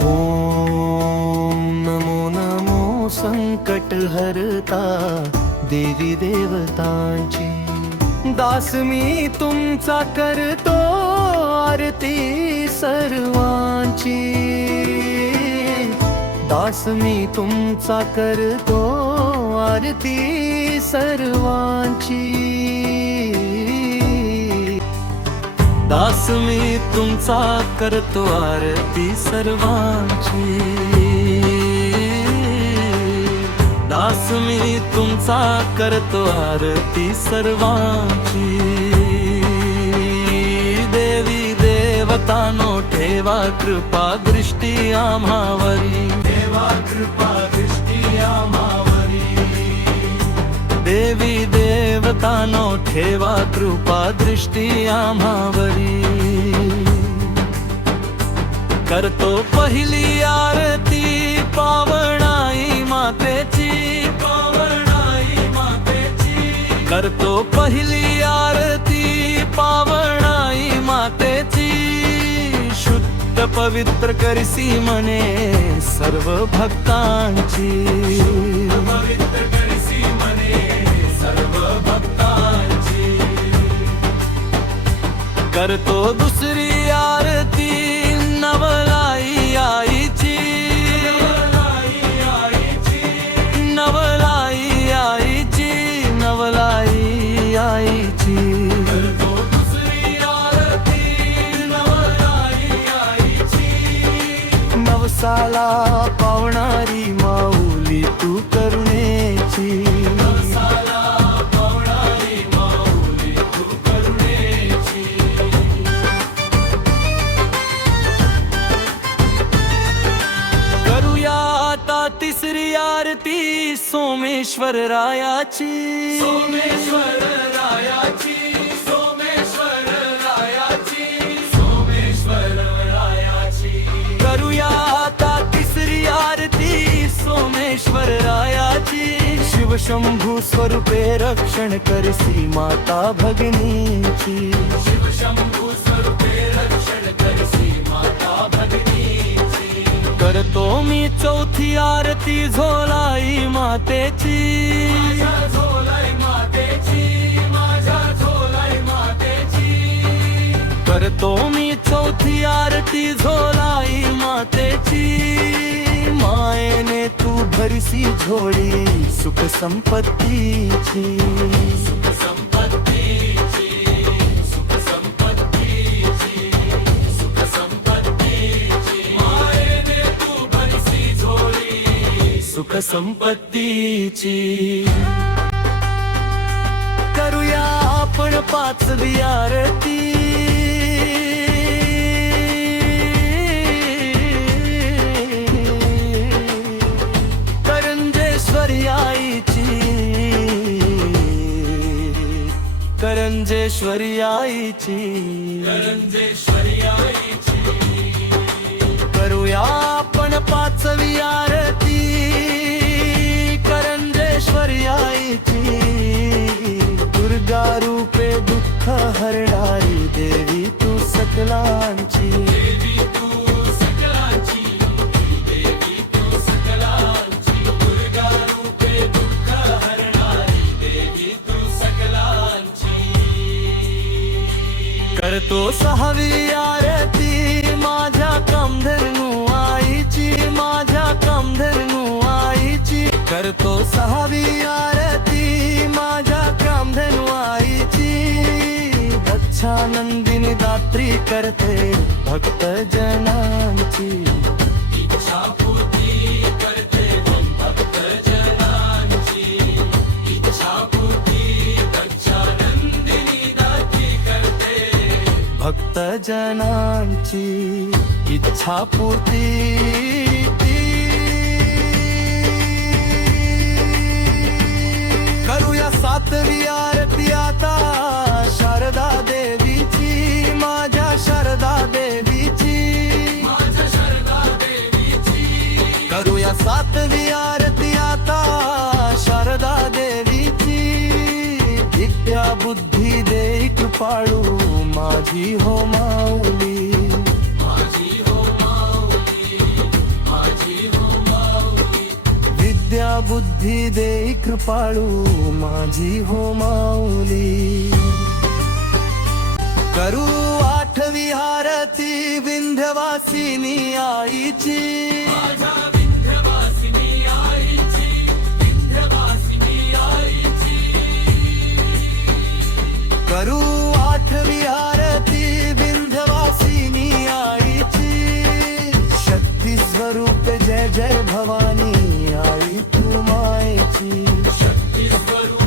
ओम नमो नमो संकट हरता देवी देवतांची दास मी तुमचा करतो आरती सर्वांची दास मी तुमचा करतो आरती सर्वांची दास मी तुमचा करतो आरती सर्वांची दास मी तुमचा करतो आरती सर्वांची देवी देवतानो ठेवा कृपा दृष्टी आम्हावरी ठेवा कृपा दृष्टी आम्हावरी देवी देवतानो ठेवा कृपा दृष्टी आम्हावरी करतो पहिली आरती पावणाई मातेची पावणाई मातेची करतो पहिली आरती पावणाई मातेची शुद्ध पवित्र करसी मने सर्व भक्तांची पवित्र करसी मने सर्व भक्तांची करतो दुसरी आरती नवलाई आईची नवलाई आईची नवलाई आईची करतो दुसरी आरती नवलाई आईची नवसाला पावणारी माऊली तू करुणेची नवसाला पावणारी माऊली तू करुणेची करूया आता तिसरी आरती सोमेश्वर रायाची सोमेश्वर रायाची सोमेश्वर रायाची सोमेश्वर रायाची करूया आता तिसरी आरती सोमेश्वर रायाची शिवशंभू स्वरूपे रक्षण करसी माता भगिनीची शिवशंभू स्वरूपे रक्षण करसी माता भगिनीची करतो मी चौथी आरती झोलाई मातेची झोलाई मातेची माझ्या झोलाई मातेची करतो मी चौथी आरती झोलाई मातेची मायेने तू भरसी झोळी सुख संपत्तीची सुख संपत्तीची सुख संपत्तीची सुख संपत्तीची मायेने तू भरसी झोळी सुख संपत्तीची करूया आपण पाचवी आरती करंजेश्वरी आईची करंजेश्वरी आईची करंजेश्वरी आईची करूया आपण पाचवी आरती करंजेश्वरी आईची दुर्गा रूपे दुःख हरणारी देवी तू सकलांची देवी तू सकलांची देवी तू सकलांची दुर्गा रूपे दुःख हरणारी देवी तू सकलांची करतो सहावी आरती माझ्या कामधनु आईची माझ्या कामधनु आईची करतो सहावी आरती माझ्या कामधनु आईची दक्षानंदिनी दात्री करते भक्त जनांची इच्छा पूर्ती करते भक्त जनांची इच्छा पूर्ती दक्षानंदिनी दात्री करते भक्त जनांची इच्छा पूर्ती करूया सातवी आरती आता शारदा देवीची माझ्या शारदा देवीची माझ्या शारदा देवीची करूया सातवी आरती आता शारदा देवीची विद्या बुद्धी दे कृपाळू माझी हो माऊली माझी हो माऊली बुद्धी दे कृपाळू माझी हो माऊली करू आठवी आरती विंध्यवासिनी आईची करू आठवी आरती विंध्यवासिनी आईची शक्ती स्वरूप जय जय भवानी आई तू मायची शक्ती स्वरूप